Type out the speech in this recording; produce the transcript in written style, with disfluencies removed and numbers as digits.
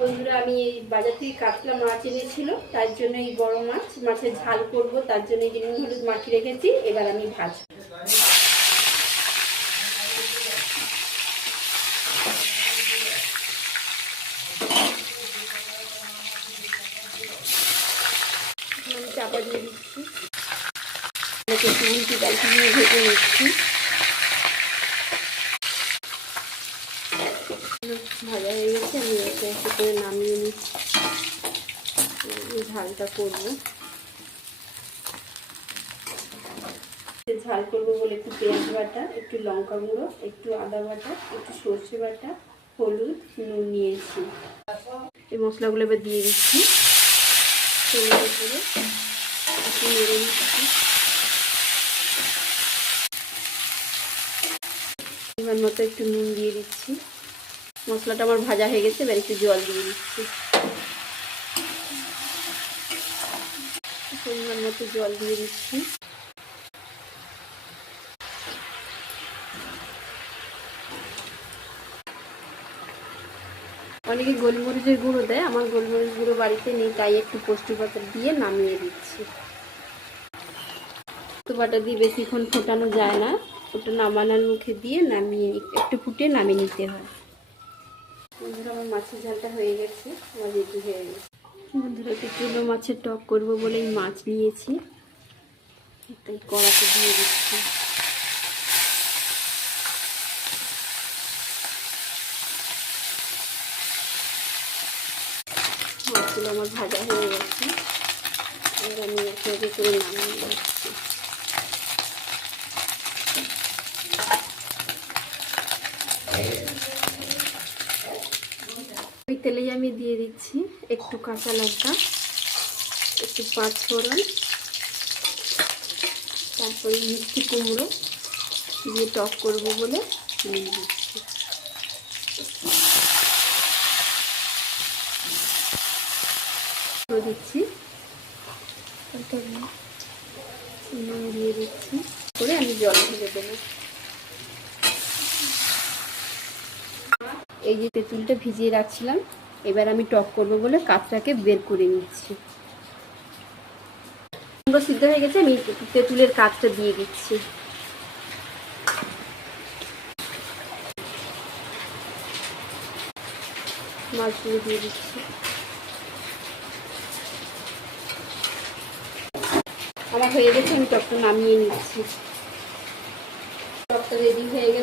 বন্ধুরা, আমি এই বাজার থেকে কাতলা মাছ এনেছিল, তার জন্য এই বড় মাছের ঝাল করব। তার জন্য এই নুন হলুদ মাখিয়ে রেখেছি। এবার আমি ভাজবো। আমি চাপা দিয়ে দিচ্ছি, উল্টি পাল্টি দিয়ে ভেজে নিচ্ছি। ভাজা হয়ে গেছে, আমি একে একে করে নামিয়ে নিচ্ছি। ঝালটা করবো, ঝাল করবো বলে একটু পেঁয়াজ বাটা, একটু লঙ্কা গুঁড়ো, একটু আদা বাটা, একটু সর্ষে বাটা, হলুদ, নুন নিয়েছি। এই মশলাগুলো এবার দিয়ে দিচ্ছি। তেলের উপরে একটু নেড়ে নিচ্ছি। এবার মতো একটু নুন দিয়ে দিচ্ছি। মশলাটা আমার ভাজা হয়ে গেছে, এবার একটু জল দিয়ে দিচ্ছি। পরিমাণ মতো জল দিয়ে দিচ্ছি। অনেকে গোলমরিচের গুঁড়ো দেয়, আমার গোলমরিচ গুঁড়ো বাড়িতে নেই, তাই একটু পোস্ত পাতা দিয়ে নামিয়ে দিচ্ছি। পোস্ত পাতা দিয়ে বেশিক্ষণ ফোটানো যায় না, ওটা নামানোর মুখে দিয়ে নামিয়ে একটু ফুটিয়ে নামিয়ে নিতে হয়। বন্ধুরা, আমার মাছের ঝালটা হয়ে গেছে, আমার রেডি হয়ে গেছে। বন্ধুরা, একটু চুনো মাছের টক করবো বলেই মাছ নিয়েছি, তাই কড়াতে দিয়ে দিচ্ছি। মাছগুলো আমার ভাজা হয়ে গেছে, এবার আমি একে একে করে নামিয়ে দিচ্ছি। ওই তেলেই আমি দিয়ে দিচ্ছি একটু কাঁচা লঙ্কা, একটু পাঁচফোড়ন, তারপরে মিষ্টি কুমড়ো দিয়ে টক করবো বলে দিয়ে দিচ্ছি। দিচ্ছি নুন দিয়ে দিচ্ছি করে আমি জল ঢেলে দেবো। এই যে তেঁতুলটা ভিজিয়ে রাখছিলাম, এবার আমি টক করবো বলে কাতলাকে বের করে নিচ্ছি। কুমড়ো সিদ্ধ হয়ে গেছে, আমি তেঁতুলের কাতটা দিয়ে দিচ্ছি। মাছগুলো দিয়ে দিচ্ছি। আমার হয়ে গেছে, আমি টকটা নামিয়ে নিচ্ছি। টকটা রেডি হয়ে গেছে।